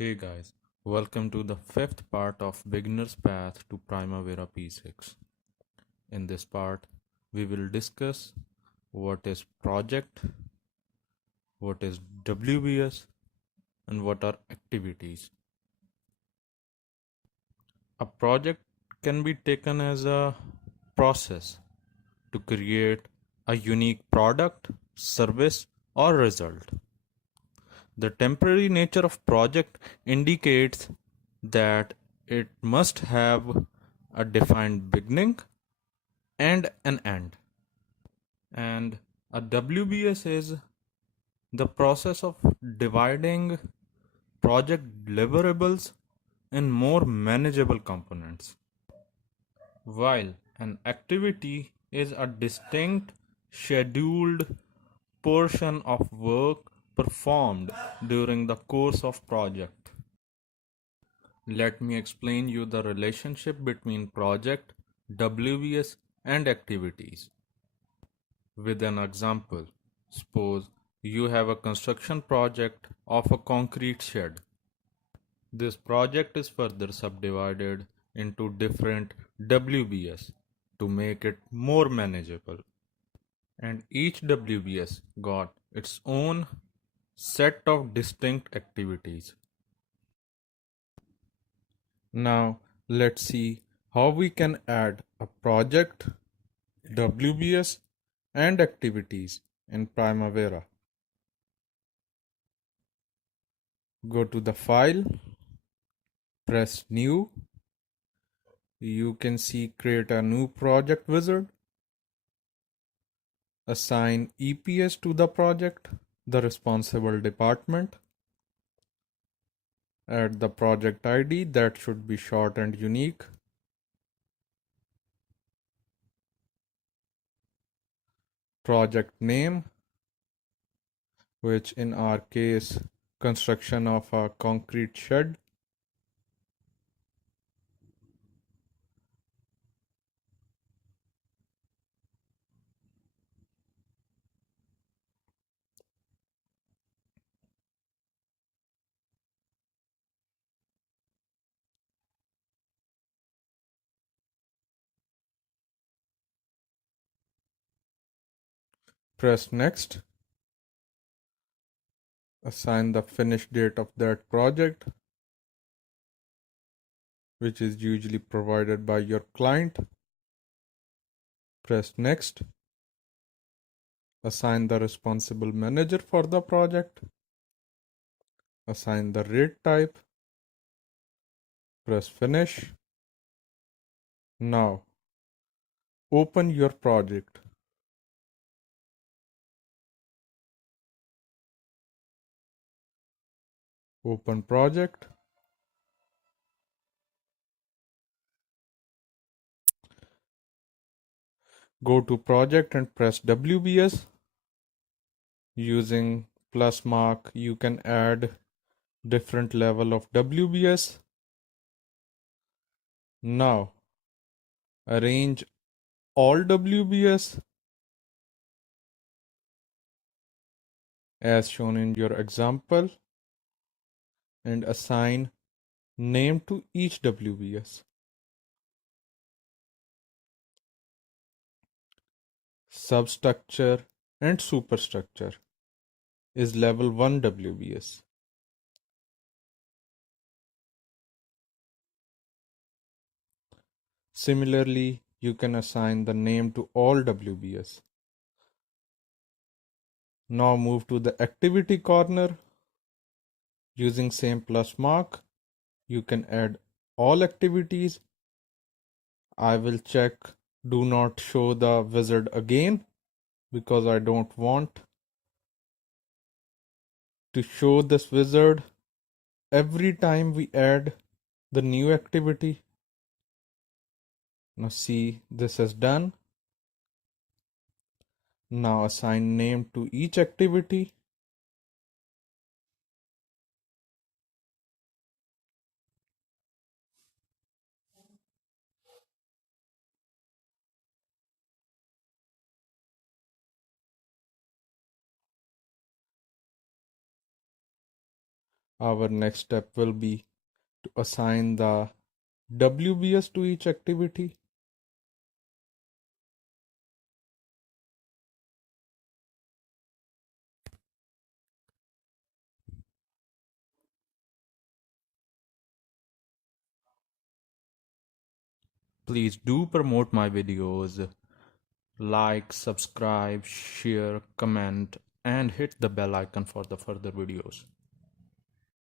Hey guys, welcome to the fifth part of Beginner's Path to Primavera P6. In this part, we will discuss what is project, what is WBS, and what are activities. A project can be taken as a process to create a unique product, service, or result. The temporary nature of project indicates that it must have a defined beginning and an end. And a WBS is the process of dividing project deliverables in more manageable components, while an activity is a distinct scheduled portion of work performed during the course of project. Let me explain you the relationship between project, WBS and activities. With an example, suppose you have a construction project of a concrete shed. This project is further subdivided into different WBS to make it more manageable. And each WBS got its own set of distinct activities. Now let's see how we can add a project, WBS and activities in Primavera. Go to the file, press new. You can see create a new project wizard. Assign EPS to the project, the responsible department. Add the project ID that should be short and unique. Project name, which in our case, construction of a concrete shed. Press next. Assign the finish date of that project, which is usually provided by your client. Press next. Assign the responsible manager for the project. Assign the rate type. Press finish. Now open your project. Open project. Go to project and press WBS. Using plus mark, you can add different level of WBS. Now arrange all WBS as shown in your example and assign name to each WBS. Substructure and superstructure is level 1 WBS. Similarly, you can assign the name to all WBS. Now move to the activity corner. Using same plus mark, you can add all activities. I will check do not show the wizard again because I don't want to show this wizard every time we add the new activity. Now see, this is done. Now assign name to each activity. Our next step will be to assign the WBS to each activity. Please do promote my videos. Like, subscribe, share, comment, and hit the bell icon for the further videos.